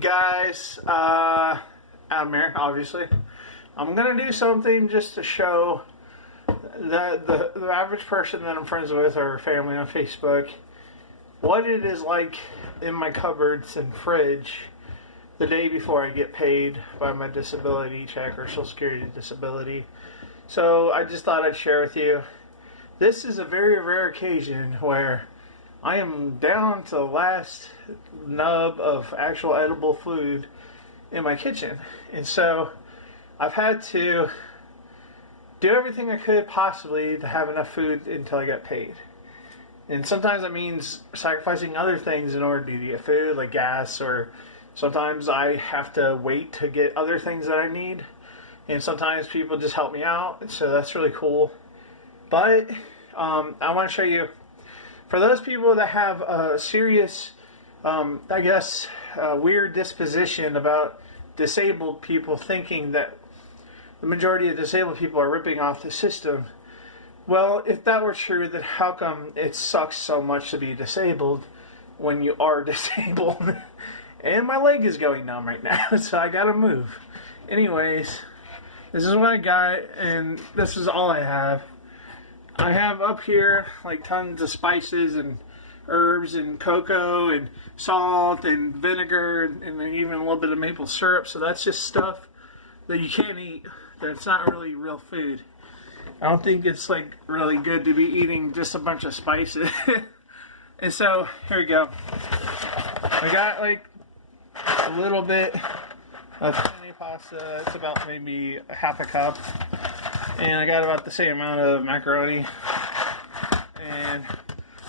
guys, Adam here, obviously. I'm gonna do something just to show that the average person that I'm friends with or family on Facebook what it is like in my cupboards and fridge the day before I get paid by my disability check or Social Security disability. So I just thought I'd share with you. This is a very rare occasion where I am down to the last nub of actual edible food in my kitchen. And so I've had to do everything I could possibly to have enough food until I get paid. And sometimes that means sacrificing other things in order to get food, like gas, or sometimes I have to wait to get other things that I need. And sometimes people just help me out, so that's really cool. But I want to show you, for those people that have a serious, weird disposition about disabled people, thinking that the majority of disabled people are ripping off the system. Well, if that were true, then how come it sucks so much to be disabled when you are disabled? And my leg is going numb right now, so I gotta move. Anyways, this is what I got, and this is all I have. I have up here like tons of spices and herbs and cocoa and salt and vinegar and even a little bit of maple syrup. So that's just stuff that you can't eat. That's not really real food. I don't think it's like really good to be eating just a bunch of spices. And so here we go. I got like a little bit of penne pasta. It's about maybe a half a cup. And I got about the same amount of macaroni. And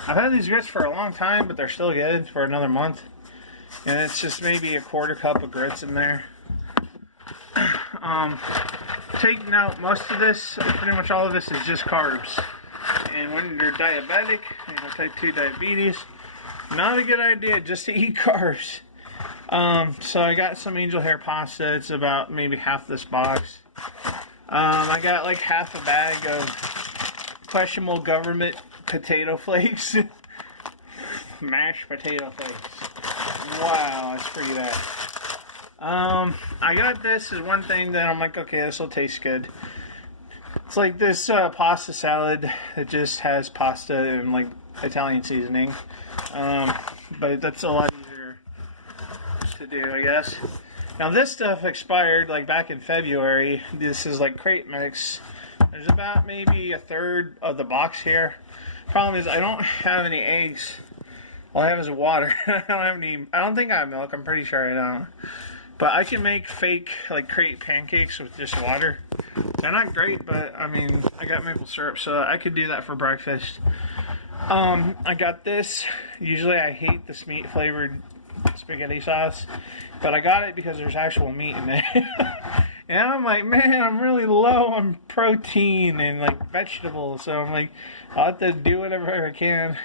I've had these grits for a long time, but they're still good for another month. And it's just maybe a quarter cup of grits in there. Take note, most of this, pretty much all of this is just carbs. And when you're diabetic, you know, type 2 diabetes, not a good idea just to eat carbs. So I got some angel hair pasta. It's about maybe half this box. I got like half a bag of questionable government potato flakes. Mashed potato flakes. Wow, that's pretty bad. I got this is one thing that I'm like, okay, this will taste good. It's like this pasta salad that just has pasta and like Italian seasoning. But that's a lot easier to do, I guess. Now this stuff expired like back in February. This is like crate mix. There's about maybe a third of the box here. Problem is I don't have any eggs. All I have is water. I don't think I have milk. I'm pretty sure I don't. But I can make fake like crate pancakes with just water. They're not great, but I mean I got maple syrup, so I could do that for breakfast. I got this. Usually I hate this meat flavored spaghetti sauce, but I got it because there's actual meat in it. And I'm like, man, I'm really low on protein and like vegetables, so I'm like, I'll have to do whatever I can.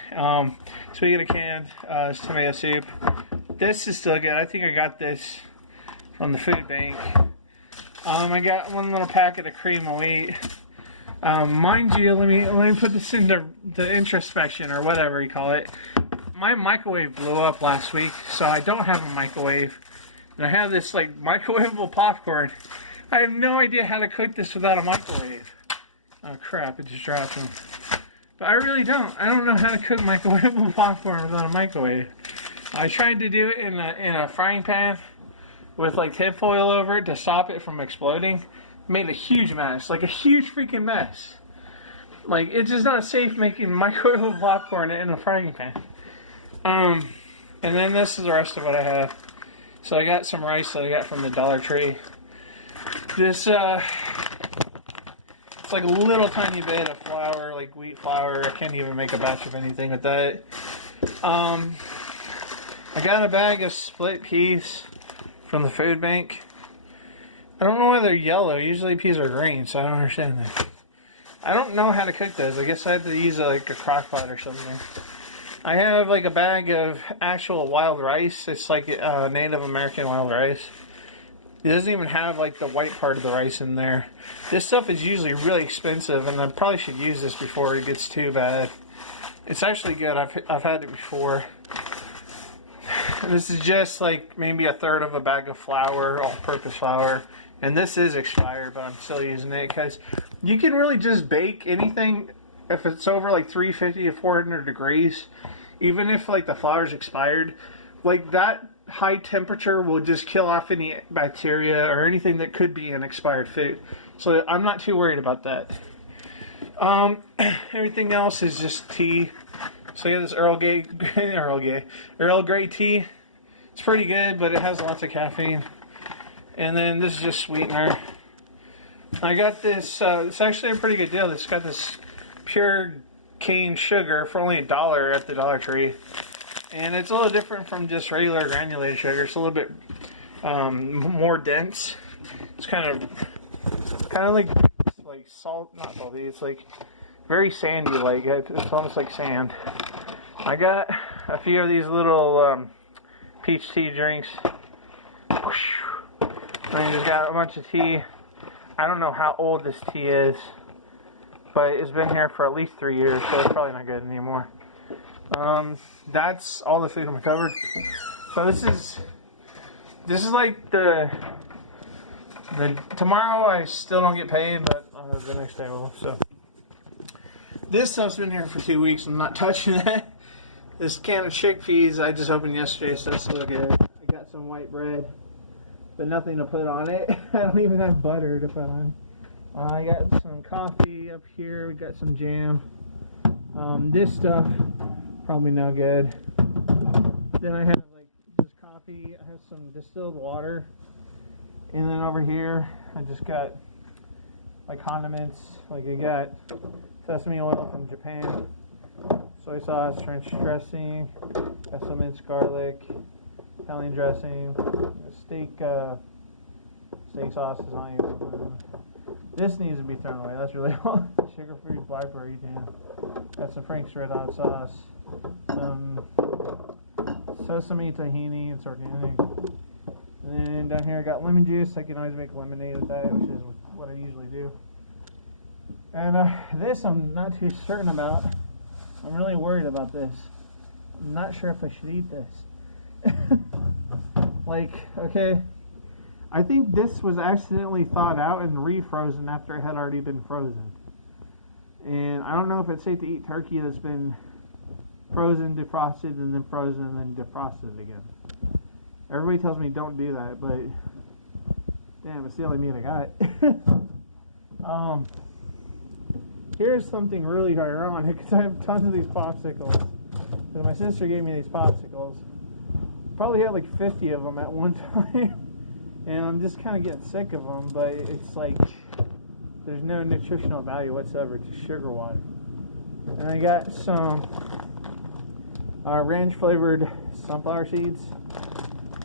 Speaking of canned, it's tomato soup. This is still good. I think I got this from the food bank. I got one little packet of cream of wheat. Mind you, let me put this into the introspection or whatever you call it. My microwave blew up last week, so I don't have a microwave. And I have this like microwavable popcorn. I have no idea how to cook this without a microwave. Oh crap, it just dropped them. But I really don't. I don't know how to cook microwavable popcorn without a microwave. I tried to do it in a frying pan with like tinfoil over it to stop it from exploding. Made a huge mess, like a huge freaking mess. Like, it's just not safe making microwavable popcorn in a frying pan. And then this is the rest of what I have. So I got some rice that I got from the Dollar Tree. This, it's like a little tiny bit of flour, like wheat flour. I can't even make a batch of anything with that. I got a bag of split peas from the food bank. I don't know why they're yellow. Usually peas are green, so I don't understand that. I don't know how to cook those. I guess I have to use like a crock pot or something. I have like a bag of actual wild rice. It's like Native American wild rice. It doesn't even have like the white part of the rice in there. This stuff is usually really expensive, and I probably should use this before it gets too bad. It's actually good. I've had it before. This is just like maybe a third of a bag of flour, all-purpose flour. And this is expired, but I'm still using it because you can really just bake anything if it's over like 350 to 400 degrees. Even if like the flour's expired, like that high temperature will just kill off any bacteria or anything that could be in expired food. So I'm not too worried about that. Everything else is just tea. So you have this Earl Grey tea. It's pretty good, but it has lots of caffeine. And then this is just sweetener. I got this, it's actually a pretty good deal. It's got this pure cane sugar for only $1 at the Dollar Tree. And it's a little different from just regular granulated sugar. It's a little bit more dense. It's kind of like salt, not salty. It's like very sandy, like it's almost like sand. I got a few of these little peach tea drinks. I just got a bunch of tea. I don't know how old this tea is, but it's been here for at least 3 years, so it's probably not good anymore. That's all the food in my cupboard. So this is like the tomorrow I still don't get paid, but the next day I will. So this stuff's been here for 2 weeks. I'm not touching that. This can of chickpeas I just opened yesterday, so that's still good. I got some white bread, but nothing to put on it. I don't even have butter to put on. I got some coffee up here. We got some jam. This stuff, probably no good. Then I have like just coffee. I have some distilled water. And then over here, I just got like condiments. Like I got sesame oil from Japan, soy sauce, French dressing, got some minced garlic, Italian dressing, steak sauce is not even. This needs to be thrown away. That's really all. Sugar-free blackberry jam. Got some Frank's Red Hot sauce. Sesame tahini. It's organic. And then down here I got lemon juice. I can always make lemonade with that, which is what I usually do. And this I'm not too certain about. I'm really worried about this. I'm not sure if I should eat this. Like, okay, I think this was accidentally thawed out and refrozen after it had already been frozen. And I don't know if it's safe to eat turkey that's been frozen, defrosted, and then frozen, and then defrosted again. Everybody tells me don't do that, but damn, it's the only meat I got. Here's something really ironic, because I have tons of these popsicles. Because my sister gave me these popsicles. Probably had like 50 of them at one time. And I'm just kind of getting sick of them, but it's like there's no nutritional value whatsoever to sugar water. And I got some ranch flavored sunflower seeds.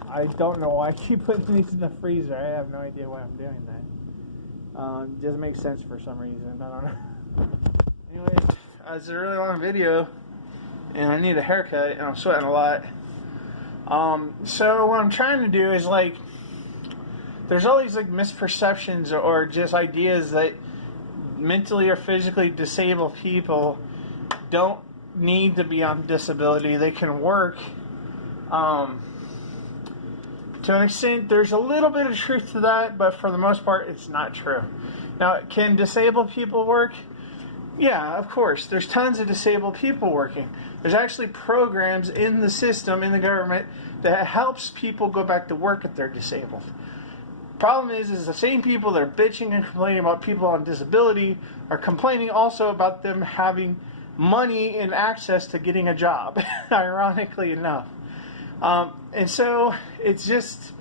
I don't know why I keep putting these in the freezer. I have no idea why I'm doing that. It doesn't make sense for some reason. I don't know. Anyways, it's a really long video, and I need a haircut, and I'm sweating a lot. So what I'm trying to do is like, there's all these like misperceptions or just ideas that mentally or physically disabled people don't need to be on disability. They can work. To an extent, there's a little bit of truth to that, but for the most part, it's not true. Now, can disabled people work? Yeah, of course. There's tons of disabled people working. There's actually programs in the system, in the government, that helps people go back to work if they're disabled. Problem is the same people that are bitching and complaining about people on disability are complaining also about them having money and access to getting a job, ironically enough. And so it's just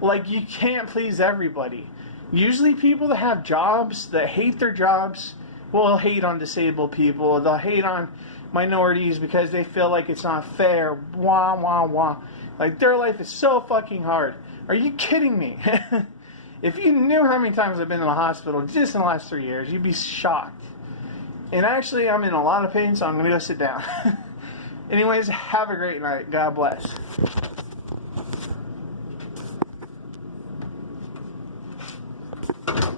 like you can't please everybody. Usually people that have jobs, that hate their jobs, will hate on disabled people. They'll hate on minorities because they feel like it's not fair. Wah, wah, wah. Like their life is so fucking hard. Are you kidding me? If you knew how many times I've been in the hospital just in the last 3 years, you'd be shocked. And actually, I'm in a lot of pain, so I'm going to go sit down. Anyways, have a great night. God bless.